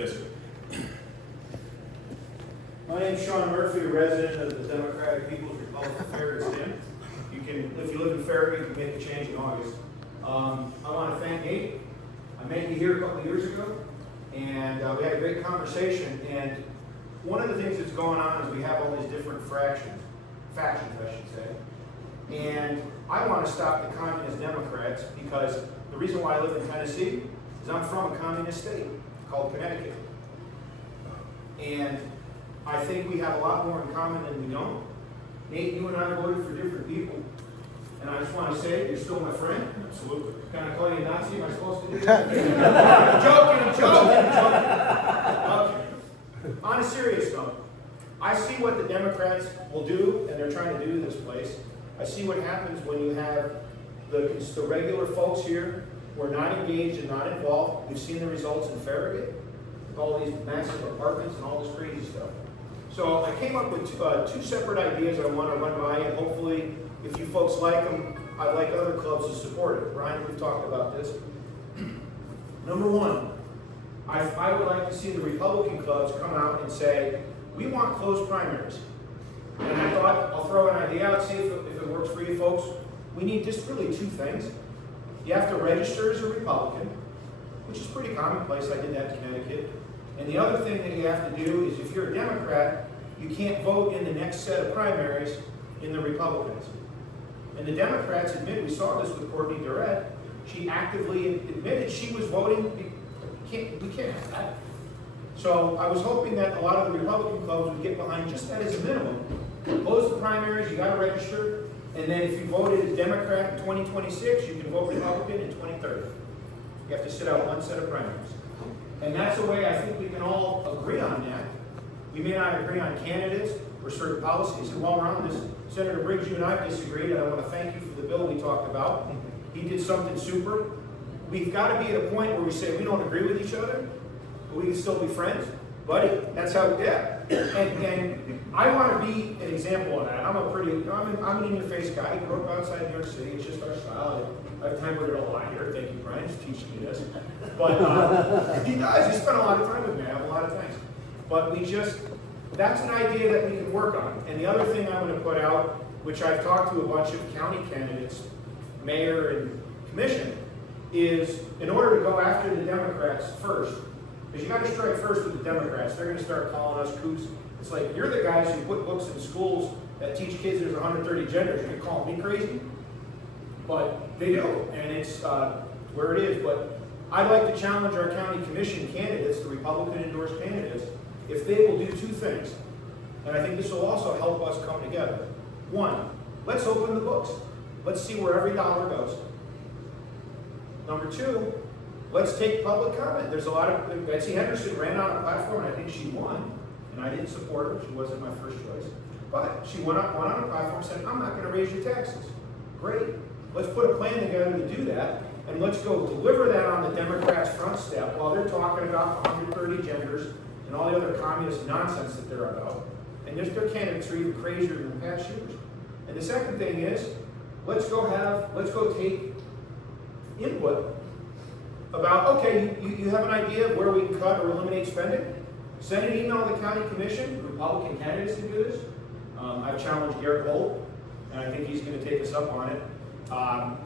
Yes, sir. My name's Sean Murphy, a resident of the Democratic People's Republic of Farragut. If you live in Farragut, you can make a change in August. I want to thank Nate. I met you here a couple of years ago, and we had a great conversation. And one of the things that's going on is we have all these different factions, I should say. And I want to stop the communist Democrats because the reason why I live in Tennessee is I'm from a communist state called Connecticut. And I think we have a lot more in common than we don't. Nate, you and I voted for different people. And I just want to say, you're still my friend. Absolutely. Can I call you a Nazi? Am I supposed to do that? I'm joking. Okay. On a serious note, I see what the Democrats will do, and they're trying to do to this place. I see what happens when you have the regular folks here who are not engaged and not involved. We've seen the results in Farragut, with all these massive apartments and all this crazy stuff. So I came up with two separate ideas that I want to run by, and hopefully, if you folks like them, I'd like other clubs to support it. Brian, we've talked about this. Number one, I would like to see the Republican clubs come out and say, we want closed primaries. And I thought, I'll throw an idea out, see if it works for you folks. We need just really two things. You have to register as a Republican, which is pretty commonplace. I did that in Connecticut. And the other thing that you have to do is if you're a Democrat, you can't vote in the next set of primaries in the Republicans. And the Democrats admit, we saw this with Courtney Durrett, she actively admitted she was voting. We can't have that. So I was hoping that a lot of the Republican clubs would get behind just that as a minimum. Close the primaries, you got to register, and then if you voted as Democrat in 2026, you can vote Republican in 2030. You have to sit out one set of primaries. And that's the way I think we can all agree on that. We may not agree on candidates or certain policies. And while we're on this, Senator Briggs, you and I disagreed, and I want to thank you for the bill we talked about. He did something super. We've got to be at a point where we say we don't agree with each other, but we can still be friends. Buddy, that's how, yeah. And I want to be an example of that. I'm an in-your-face guy. I grew up outside New York City. It's just our style. I've tempered it a lot here. Thank you, Brian, for teaching me this. But he does. He spent a lot of time with me. I have a lot of things. But that's an idea that we can work on. And the other thing I'm going to put out, which I've talked to a bunch of county candidates, mayor and commission, is in order to go after the Democrats first, because you got to strike first with the Democrats. They're going to start calling us kooks. It's like, you're the guys who put books in schools that teach kids there's 130 genders. You're calling me crazy? But they do, and it's where it is. But I'd like to challenge our county commission candidates, the Republican-endorsed candidates, if they will do two things. And I think this will also help us come together. One, let's open the books. Let's see where every dollar goes. Number two, let's take public comment. There's a lot of, Betsy Henderson ran on a platform, and I think she won. And I didn't support her. She wasn't my first choice. But she went on a platform and said, I'm not going to raise your taxes. Great. Let's put a plan together to do that. And let's go deliver that on the Democrats' front step while they're talking about 130 genders and all the other communist nonsense that they're about. And their candidates are even crazier than Pat Shooters. And the second thing is, let's go take input about, okay, you have an idea of where we can cut or eliminate spending? Send an email to the county commission, Republican candidates to do this. I've challenged Garrett Holt, and I think he's going to take us up on it.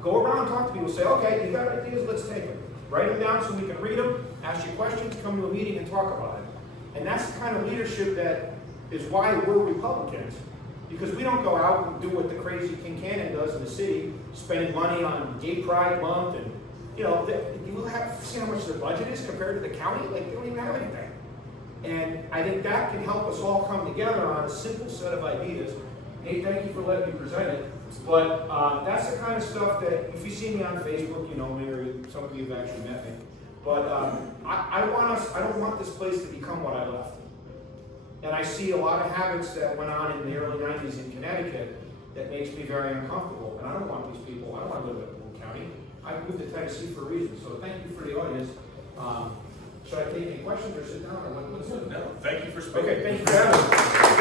Go around and talk to people, say, okay, you got ideas, let's take them. Write them down so we can read them, ask you questions, come to a meeting and talk about it. And that's the kind of leadership that is why we're Republicans. Because we don't go out and do what the crazy King Cannon does in the city, spending money on Gay Pride Month, and you will have see how much their budget is compared to the county. Like, they don't even have anything. And I think that can help us all come together on a simple set of ideas. Nate, thank you for letting me present it. But that's the kind of stuff that, if you see me on Facebook, you know me, or some of you have actually met me. But I don't want this place to become what I left. And I see a lot of habits that went on in the early 90s in Connecticut that makes me very uncomfortable. And I don't want these people, I don't want to live in Will County. I moved to Tennessee for a reason. So thank you for the audience. Should I take any questions or sit down? Or what? No, thank you for speaking. Okay, thank you for having me.